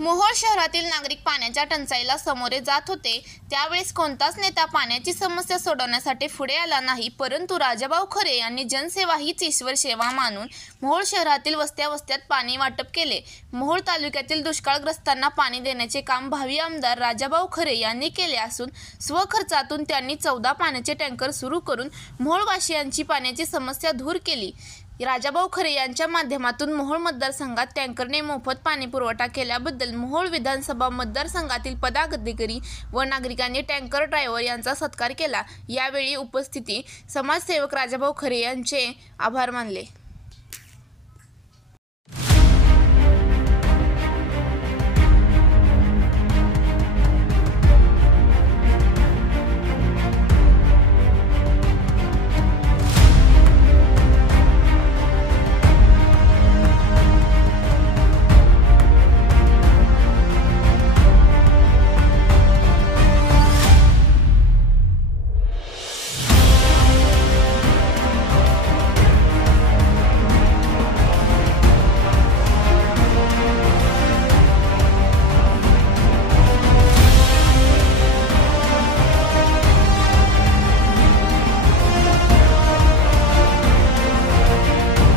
मोहोळ शहरातील नागरिक पाण्याच्या टंचाईला सामोरे जात होते। त्यावेळेस कोणताच नेता पाण्याची समस्या सोडवण्यासाठी पुढे आला नाही, परंतु राजाभाऊ खरे यांनी जनसेवा हीच ईश्वर सेवा मानून मोहोळ शहरातील वस्त्या-वस्त्यात पाणी वाटप केले। मोहोळ तालुक्यातील दुष्काळग्रस्तांना पाणी देण्याचे काम भावी आमदार राजाभाऊ खरे यांनी केले असून स्वखर्चातून त्यांनी 14 पाण्याचे टँकर सुरू करून मोहोळवासियांची पाण्याची समस्या दूर केली। राजाभाऊ खरे यांच्या माध्यमातून मोहोळ मतदारसंघात टँकरने मोफत पाणी पुरवठा केल्याबद्दल मोहोळ विधानसभा मतदारसंघातील पदाधिकारी व नागरिकांनी टँकर ड्रायव्हर यांचा सत्कार केला। यावेळी उपस्थित समाजसेवक राजाभाऊ खरे यांचे आभार मानले।